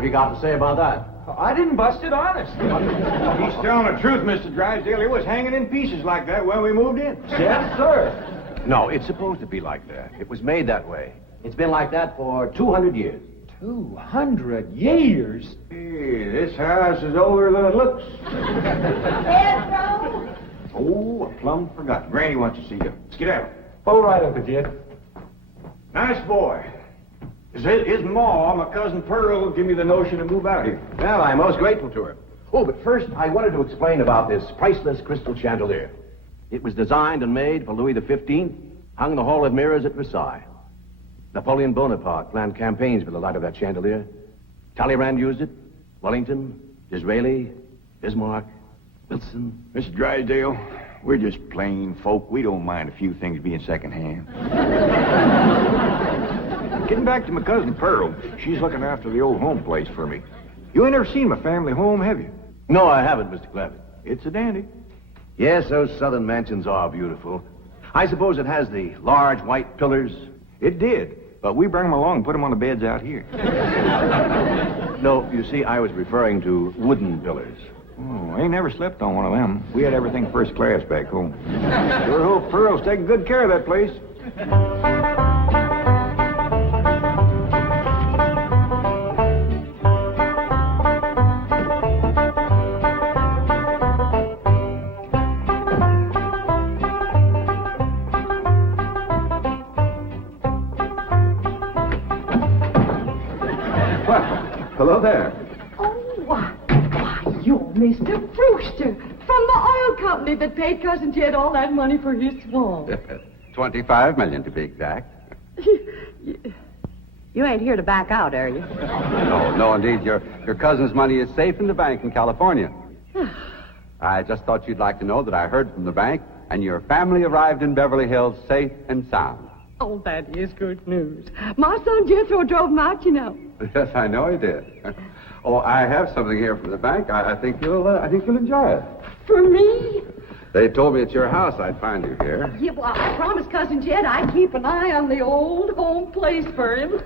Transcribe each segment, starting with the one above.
have you got to say about that? I didn't bust it, honest. He's telling the truth, Mr. Drysdale. It was hanging in pieces like that when we moved in. Yes, sir. No, it's supposed to be like that. It was made that way. It's been like that for 200 years. 200 years? Hey, this house is older than it looks. Jethro? Oh, I plumb forgot. Granny wants to see you. Skedaddle. All right, Uncle Jed. Nice boy. His ma, my cousin Pearl, gave me the notion to move out here. Well, I'm most grateful to her. Oh, but first, I wanted to explain about this priceless crystal chandelier. It was designed and made for Louis XV, hung in the Hall of Mirrors at Versailles. Napoleon Bonaparte planned campaigns with the light of that chandelier. Talleyrand used it. Wellington, Disraeli, Bismarck, Wilson. Mr. Drysdale, we're just plain folk. We don't mind a few things being secondhand. Getting back to my cousin Pearl, she's looking after the old home place for me. You ain't never seen my family home, have you? No, I haven't, Mr. Clampett. It's a dandy. Yes, those southern mansions are beautiful. I suppose it has the large white pillars. It did, but we bring them along and put them on the beds out here. No, you see, I was referring to wooden pillars. Oh, I ain't never slept on one of them. We had everything first class back home. Sure hope Pearl's taking good care of that place. Hello there. Oh, why, you're Mr. Brewster from the oil company that paid Cousin Jed all that money for his swamp. 25 million to be exact. You ain't here to back out, are you? No, indeed. Your cousin's money is safe in the bank in California. I just thought you'd like to know that I heard from the bank, and your family arrived in Beverly Hills safe and sound. Oh, that is good news. My son Jethro drove him out, you know. Yes, I know he did. Oh, I have something here from the bank. I think you'll enjoy it. For me? They told me at your house I'd find you here. Yeah, well, I promised Cousin Jed I'd keep an eye on the old home place for him.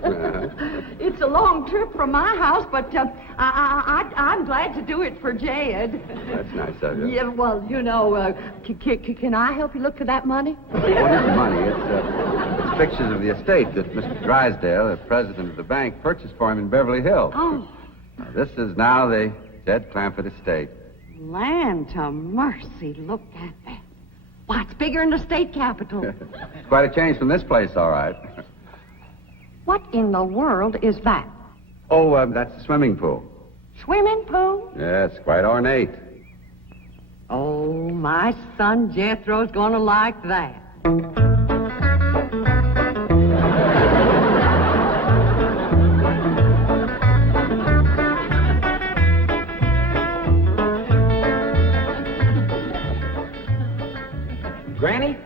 It's a long trip from my house, but I'm glad to do it for Jed. That's nice of you. Yeah, well, you know, can I help you look for that money? What is the money? It's pictures of the estate that Mr. Drysdale, the president of the bank, purchased for him in Beverly Hills. Oh. Now, this is now the Jed Clampett estate. Land to mercy, look at that. Why, it's bigger than the state capitol. Quite a change from this place, all right. What in the world is that? Oh, that's the swimming pool. Swimming pool? Yeah, it's quite ornate. Oh, my son Jethro's gonna like that. Granny,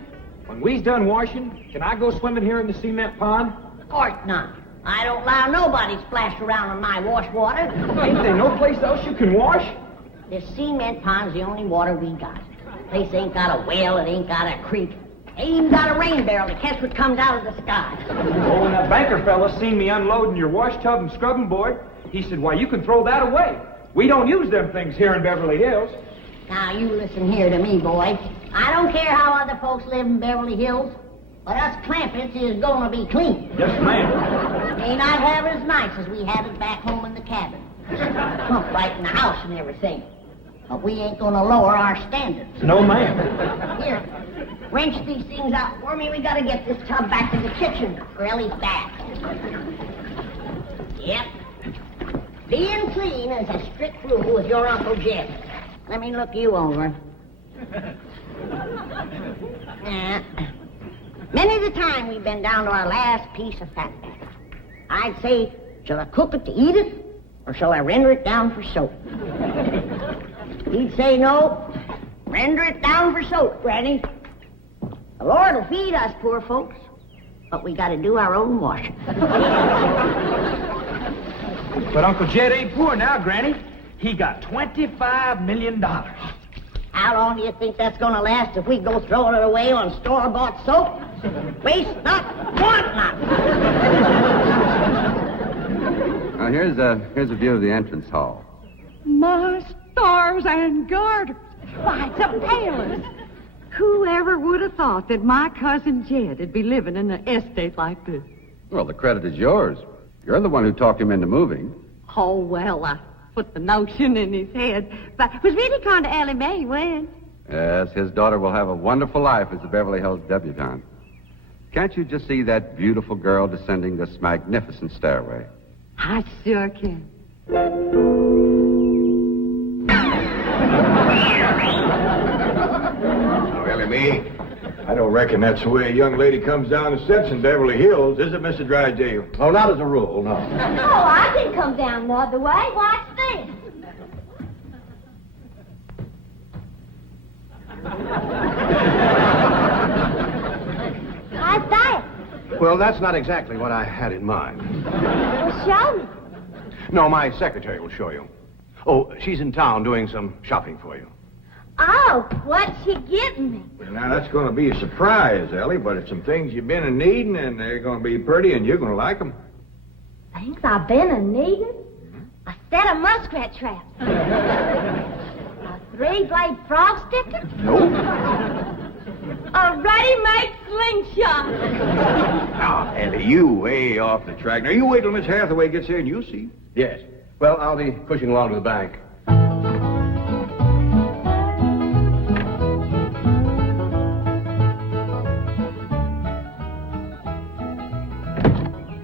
when we's done washing, can I go swimming here in the cement pond? Of course not. I don't allow nobody to splash around in my wash water. Ain't there no place else you can wash? This cement pond's the only water we got. Place ain't got a well, it ain't got a creek. Ain't even got a rain barrel to catch what comes out of the sky. Oh, when that banker fella seen me unloading your wash tub and scrubbing board, he said, why, you can throw that away. We don't use them things here in Beverly Hills. Now, you listen here to me, boy. I don't care how other folks live in Beverly Hills, but us Clampetts is gonna be clean. Yes, ma'am. May not have it as nice as we have it back home in the cabin. Plump right in the house and everything. But we ain't gonna lower our standards. No, ma'am. Here, wrench these things out for me. We gotta get this tub back to the kitchen for Elly's bath. Yep. Being clean is a strict rule with your Uncle Jed. Let me look you over. Many the time we've been down to our last piece of fat batter. I'd say, shall I cook it to eat it, or shall I render it down for soap? He'd say, no, render it down for soap, Granny. The Lord will feed us poor folks, but we gotta do our own washing. But Uncle Jed ain't poor now, Granny. He got $25 million. How long do you think that's gonna last if we go throwing it away on store-bought soap? Waste not, want not. Well, here's a view of the entrance hall. My stars and garters. Why, it's a palace. Whoever would have thought that my cousin Jed would be living in an estate like this? Well, the credit is yours. You're the one who talked him into moving. Oh, well, I put the notion in his head. But it was really kind of Elly May when. Yes, his daughter will have a wonderful life as a Beverly Hills debutante. Can't you just see that beautiful girl descending this magnificent stairway? I sure can. Elly May, I don't reckon that's the way a young lady comes down the steps in Beverly Hills, is it, Mr. Drysdale? Oh, not as a rule, no. Oh, I can come down the other way. Watch this. How's that? Well, that's not exactly what I had in mind. Well, show me. No, my secretary will show you. Oh, she's in town doing some shopping for you. Oh, what's she getting me? Well, now, that's going to be a surprise, Elly, but it's some things you've been in needing, and they're going to be pretty, and you're going to like them. Things I've been a needing? A set of muskrat traps. A 3-blade frog sticker? Nope. A ready-made slingshot. Now, Elly, you way off the track. Now, you wait till Miss Hathaway gets here, and you'll see. Yes. Well, I'll be pushing along to the bank.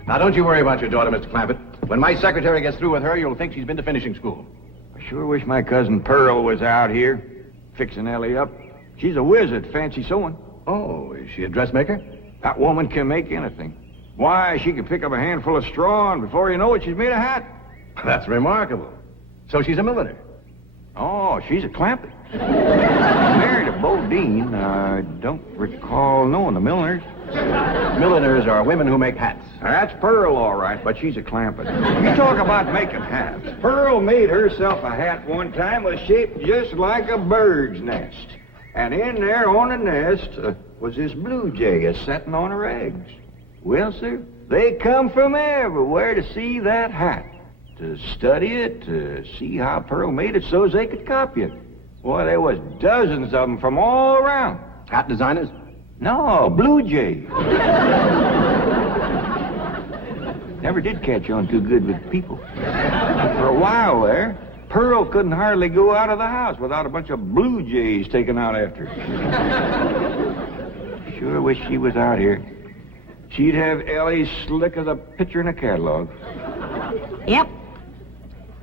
Now, don't you worry about your daughter, Mr. Clampett. When my secretary gets through with her, you'll think she's been to finishing school. I sure wish my cousin Pearl was out here, fixing Elly up. She's a whiz at fancy sewing. Oh, is she a dressmaker? That woman can make anything. Why, she can pick up a handful of straw, and before you know it, she's made a hat. That's remarkable. So she's a milliner. Oh, she's a Clampett. Married a Bodine. I don't recall knowing the milliners. Milliners are women who make hats. That's Pearl, all right, but she's a Clampett. You talk about making hats. Pearl made herself a hat one time that was shaped just like a bird's nest. And in there on the nest was this blue jay a-setting on her eggs. Well, sir, they come from everywhere to see that hat, to study it, to see how Pearl made it so as they could copy it. Boy, there was dozens of them from all around. Hat designers? No, blue jay. Never did catch on too good with people. For a while there, Pearl couldn't hardly go out of the house without a bunch of blue jays taken out after her. Sure wish she was out here. She'd have Elly slick as a picture in a catalog. Yep.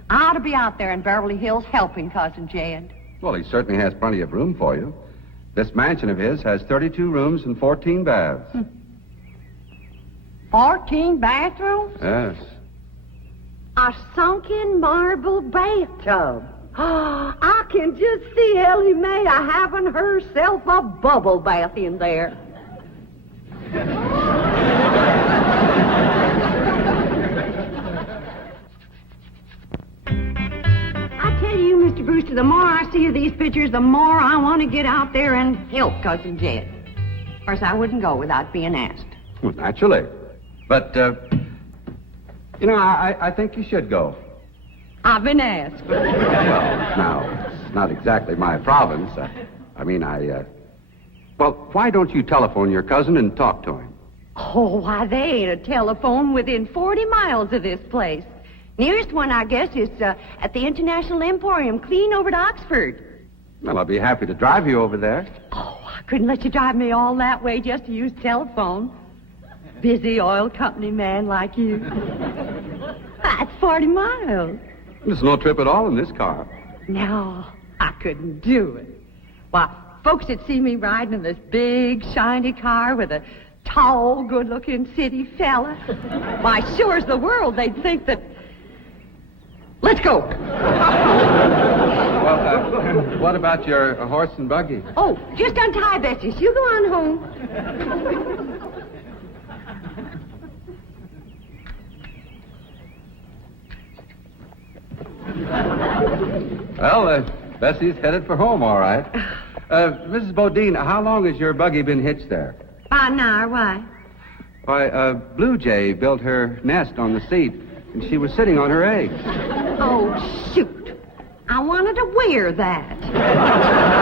I ought to be out there in Beverly Hills helping Cousin Jed. Well, he certainly has plenty of room for you. This mansion of his has 32 rooms and 14 baths. 14 bathrooms? Yes. A sunken marble bathtub. Oh, I can just see Elly May having herself a bubble bath in there. I tell you, Mr. Brewster, the more I see of these pictures, the more I want to get out there and help Cousin Jed. Of course, I wouldn't go without being asked. Well, naturally. But, I think you should go. I've been asked. Well, now, it's not exactly my province. Well, why don't you telephone your cousin and talk to him? Oh, why, they ain't a telephone within 40 miles of this place. Nearest one, I guess, is at the International Emporium, clean over to Oxford. Well, I'll be happy to drive you over there. Oh, I couldn't let you drive me all that way just to use telephone. Busy oil company man like you. That's 40 miles. There's no trip at all in this car. No, I couldn't do it. Why, folks that see me riding in this big, shiny car with a tall, good-looking city fella, why, sure as the world, they'd think that... Let's go. Well, what about your horse and buggy? Oh, just untie Bessie's. You go on home. Well, Bessie's headed for home, all right. Mrs. Bodine, how long has your buggy been hitched there? About an hour, why? Why, Blue Jay built her nest on the seat, and she was sitting on her eggs. Oh, shoot. I wanted to wear that.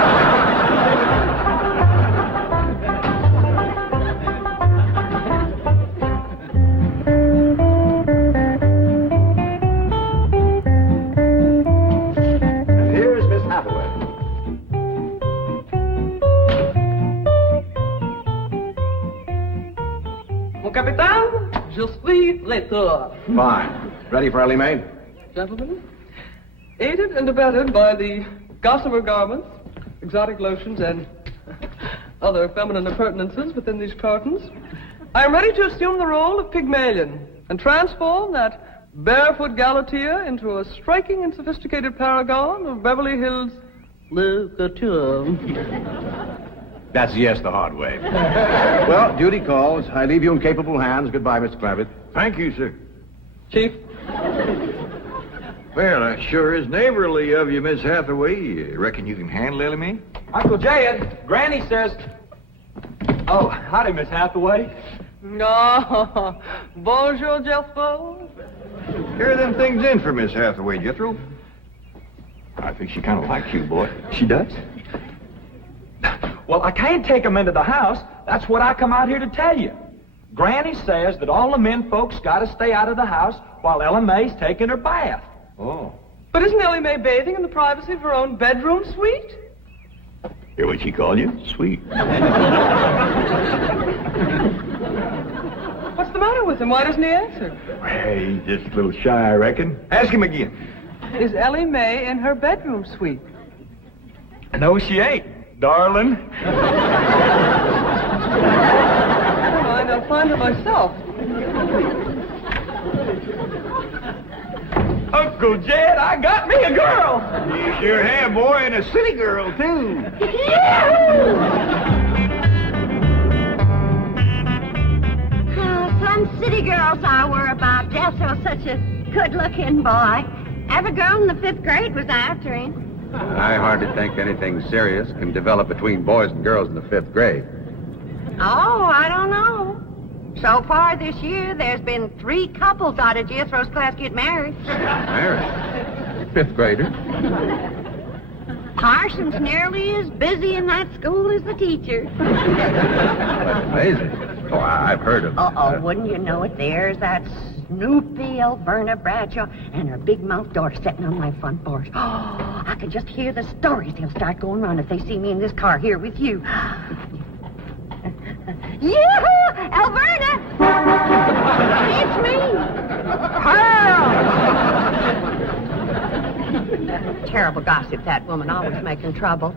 And here's Miss Hathaway. Mon capitaine, je suis l'état. Fine. Ready for Elly May? Gentlemen, aided and abetted by the gossamer garments, exotic lotions, and other feminine appurtenances within these cartons, I am ready to assume the role of Pygmalion and transform that barefoot Galatea into a striking and sophisticated paragon of Beverly Hills literature. That's yes the hard way. Well, duty calls. I leave you in capable hands. Goodbye, Mr. Clampett. Thank you, sir. Chief, Well, that sure is neighborly of you, Miss Hathaway. Reckon you can handle Elly May? Uncle Jed, Granny says... Oh, howdy, Miss Hathaway. no, bonjour, Jethro. Here are them things in for Miss Hathaway, Jethro. I think she kind of likes you, boy. She does? Well, I can't take 'em into the house. That's what I come out here to tell you. Granny says that all the men folks got to stay out of the house while Elly May's taking her bath. Oh. But isn't Elly May bathing in the privacy of her own bedroom suite? Hear what she called you? Sweet. What's the matter with him? Why doesn't he answer? Hey, he's just a little shy, I reckon. Ask him again. Is Elly May in her bedroom suite? No, she ain't, darling. Never mind, I'll find her myself. Uncle Jed, I got me a girl. You sure have, boy, and a city girl, too. Some city girls I were about. Jethro's such a good-looking boy. Every girl in the 5th grade was after him. I hardly think anything serious can develop between boys and girls in the 5th grade. Oh, I don't know. So far this year, there's been 3 couples out of Jethro's class get married. Married? 5th grader? Parson's nearly as busy in that school as the teacher. That's amazing. Oh, I've heard of Wouldn't you know it? There's that Snoopy Alverna Bradshaw and her big mouth daughter sitting on my front porch. Oh, I can just hear the stories they'll start going around if they see me in this car here with you. Yoo-hoo! Alverna! It's me! Pearl! Terrible gossip, that woman, always making trouble.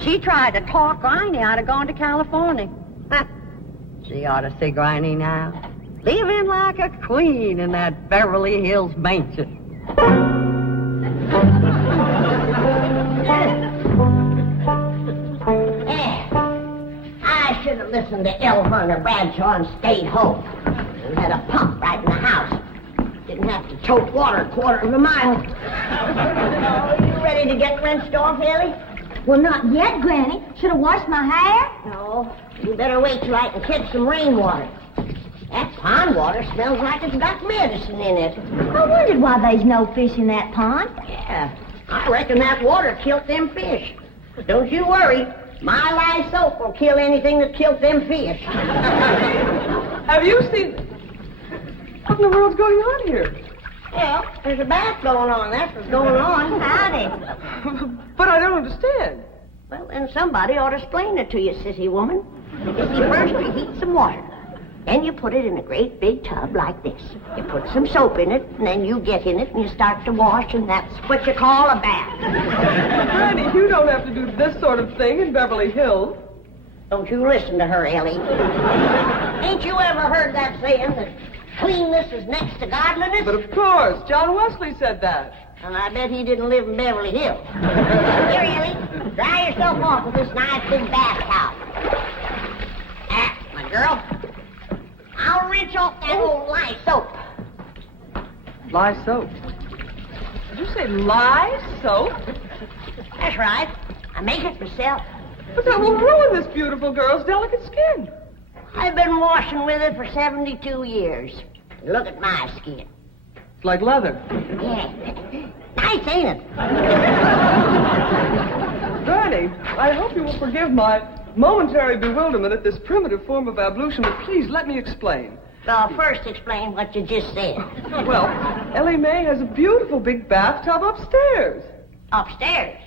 She tried to talk Granny out of going to California. She ought to see Granny now. Living like a queen in that Beverly Hills mansion. I should have listened to Alverna Bradshaw and stayed home. We had a pump right in the house. Didn't have to tote water a quarter of a mile. Oh, you ready to get rinsed off, Elly? Well, not yet, Granny. Should have washed my hair. No, you better wait till I can catch some rainwater. That pond water smells like it's got medicine in it. I wondered why there's no fish in that pond. Yeah, I reckon that water killed them fish. But don't you worry. My lye soap will kill anything that killed them fish. Have you seen... What in the world's going on here? Well, there's a bath going on. That's what's going on. Howdy. But I don't understand. Well, then somebody ought to explain it to you, sissy woman. You see, first you heat some water. Then you put it in a great big tub like this. You put some soap in it, and then you get in it, and you start to wash, and that's what you call a bath. Granny, you don't have to do this sort of thing in Beverly Hills. Don't you listen to her, Elly. Ain't you ever heard that saying that cleanness is next to godliness? But of course, John Wesley said that. And I bet he didn't live in Beverly Hills. Here, Elly, dry yourself off with this nice big bath towel. Ah, my girl. I'll rinse off that old lye soap. Lye soap. Did you say lye soap? That's right. I make it myself. But that will ruin this beautiful girl's delicate skin. I've been washing with it for 72 years. Look at my skin. It's like leather. Yeah. Nice, ain't it? Granny, I hope you will forgive my momentary bewilderment at this primitive form of ablution, but please let me explain. So first explain what you just said. Well, Elly May has a beautiful big bathtub upstairs. Upstairs?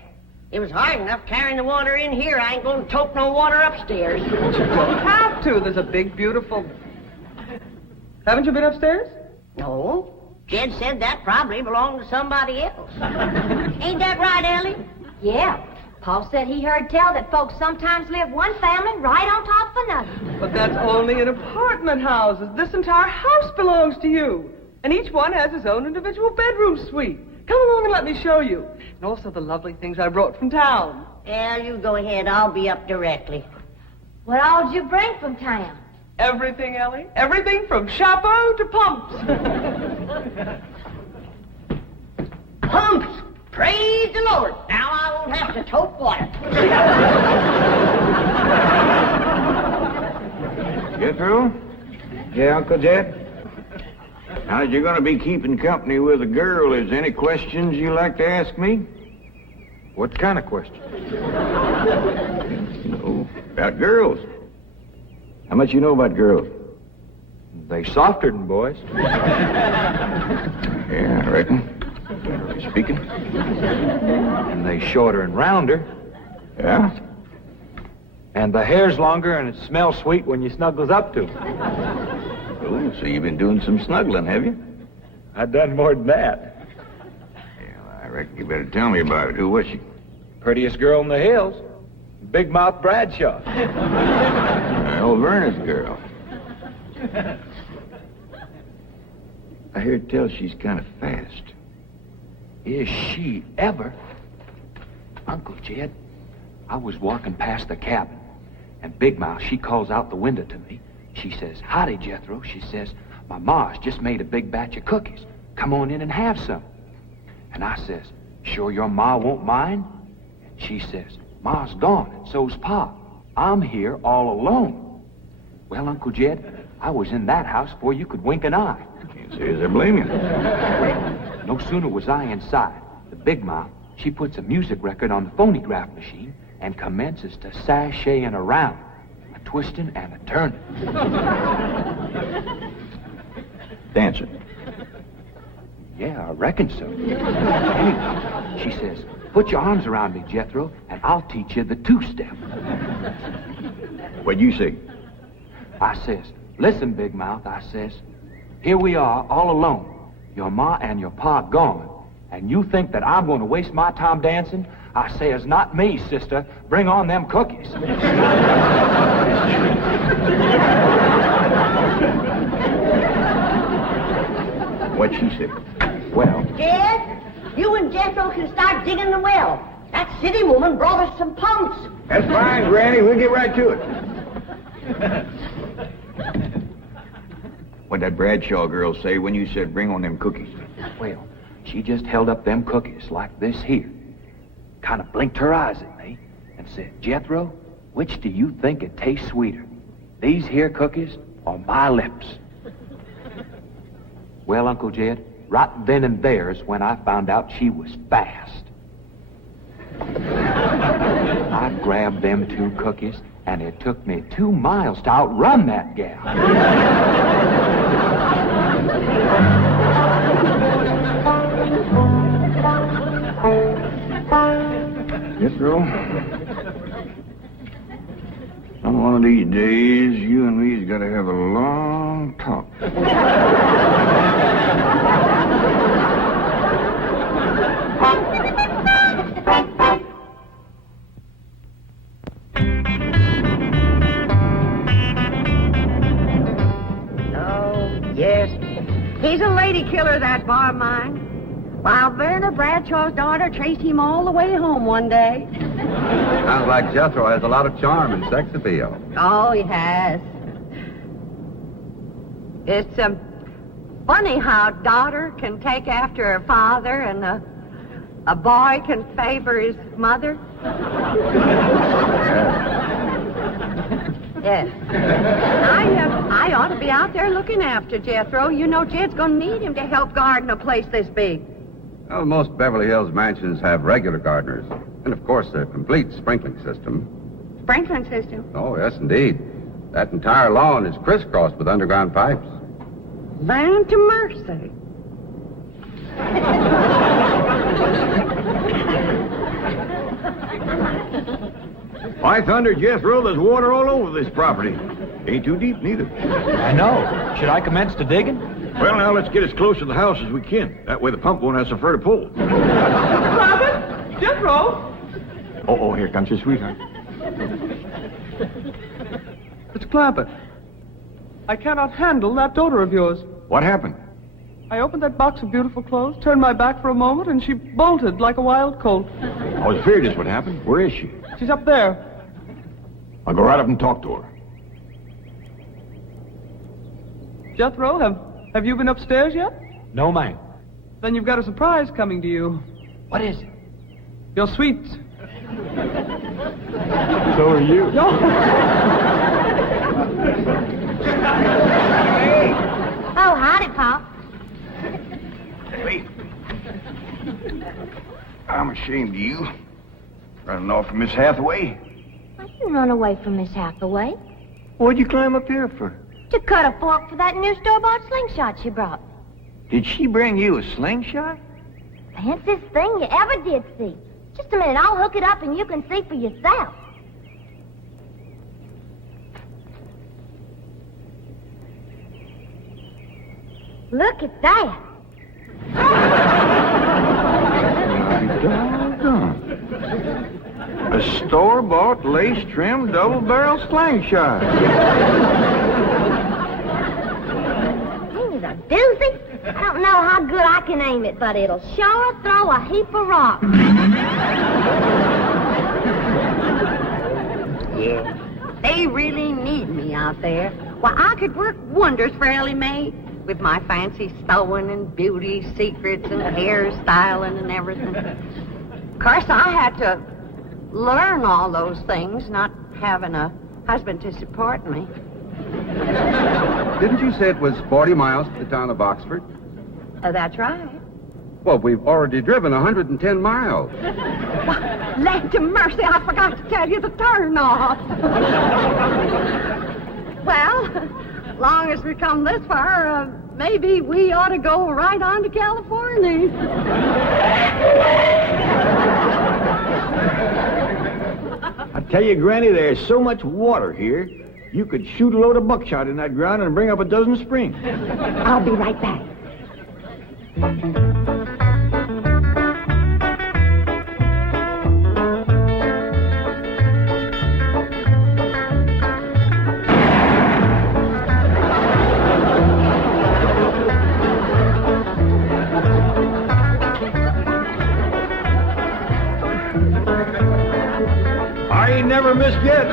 It was hard enough carrying the water in here. I ain't going to tote no water upstairs. You don't have to. There's a big, beautiful... Haven't you been upstairs? No. Jed said that probably belonged to somebody else. Ain't that right, Elly? Yeah. Paul said he heard tell that folks sometimes live one family right on top of another. But that's only in apartment houses. This entire house belongs to you. And each one has his own individual bedroom suite. Come along and let me show you. And also the lovely things I brought from town. Well, you go ahead. I'll be up directly. What all did you bring from town? Everything, Elly. Everything from chapeau to pumps. Pumps! Praise the Lord. Now I won't have to tote water. Jethro? Yeah, Uncle Jed? Now, you're going to be keeping company with a girl. Is there any questions you like to ask me? What kind of question? No, about girls. How much you know about girls? They softer than boys. Yeah, I reckon. Speaking. And they shorter and rounder. Yeah? And the hair's longer and it smells sweet when you snuggles up to 'em. Oh, so you've been doing some snuggling, have you? I've done more than that. Yeah, I reckon you better tell me about it. Who was she? Prettiest girl in the hills. Big Mouth Bradshaw. Well, Verna's girl. I heard tell she's kind of fast. Is she ever? Uncle Jed, I was walking past the cabin, and Big Mouth, she calls out the window to me. She says, "Howdy, Jethro." She says, "My ma's just made a big batch of cookies. Come on in and have some." And I says, "Sure your ma won't mind?" And she says, "Ma's gone, and so's Pa. I'm here all alone." Well, Uncle Jed, I was in that house before you could wink an eye. Can't say as I blame you. No sooner was I inside, the Big Mouth, she puts a music record on the phonograph machine and commences to sashaying around, a twisting and a turning. Dancing. Yeah, I reckon so. Anyway, she says, "Put your arms around me, Jethro, and I'll teach you the two-step." What'd you say? I says, "Listen, Big Mouth," I says, "here we are all alone. Your ma and your pa gone. And you think that I'm going to waste my time dancing?" I says, "Not me, sister. Bring on them cookies." What'd she say? Well, Jed, you and Jethro can start digging the well. That city woman brought us some pumps. That's fine, Granny. We'll get right to it. What'd that Bradshaw girl say when you said bring on them cookies? well, she just held up them cookies like this here, kind of blinked her eyes at me, and said, "Jethro, which do you think it tastes sweeter, these here cookies or my lips?" Well, Uncle Jed, right then and there's when I found out she was fast. I grabbed them two cookies, and it took me 2 miles to outrun that gal. Jethro, on one of these days, you and me's got to have a long talk. Yes, he's a lady killer, that bar of mine. While Verna Bradshaw's daughter traced him all the way home one day. Sounds like Jethro has a lot of charm and sex appeal. Oh, he has. It's funny how a daughter can take after her father and a boy can favor his mother. Yes. I ought to be out there looking after Jethro. You know Jed's going to need him to help garden a place this big. Well, most Beverly Hills mansions have regular gardeners. And, of course, a complete sprinkling system. Sprinkling system? Oh, yes, indeed. That entire lawn is crisscrossed with underground pipes. Land to mercy. By thunder, Jethro, there's water all over this property. Ain't too deep, neither. I know. Should I commence to digging? Well, now, let's get as close to the house as we can. That way the pump won't have so far to pull. Clampett! Jethro! Oh, here comes your sweetheart. Mr. Clampett, I cannot handle that daughter of yours. What happened? I opened that box of beautiful clothes, turned my back for a moment, and she bolted like a wild colt. I was afraid this would happen. Where is she? She's up there. I'll go right up and talk to her. Jethro, have you been upstairs yet? No, ma'am. Then you've got a surprise coming to you. What is it? Your sweets. So are you. No. Oh, howdy, Pop. Wait. I'm ashamed of you. Running off from Miss Hathaway. I didn't run away from Miss Hathaway. What'd you climb up here for? To cut a fork for that new store-bought slingshot she brought. Did she bring you a slingshot? Fanciest thing you ever did see. Just a minute, I'll hook it up and you can see for yourself. Look at that. Doggone. A store-bought, lace-trimmed, double-barrel slingshot. Ain't it a doozy? I don't know how good I can aim it, but it'll sure throw a heap of rocks. Yeah. They really need me out there. Why, I could work wonders for Elly Mae with my fancy sewing and beauty secrets and hairstyling and everything. Of course, I had to learn all those things, not having a husband to support me. Didn't you say it was 40 miles to the town of Oxford? That's right. Well, we've already driven 110 miles. Land to mercy, I forgot to tell you the turn off. Well, long as we come this far, maybe we ought to go right on to California. I tell you, Granny, there's so much water here, you could shoot a load of buckshot in that ground and bring up a dozen springs. I'll be right back. I ain't never missed yet.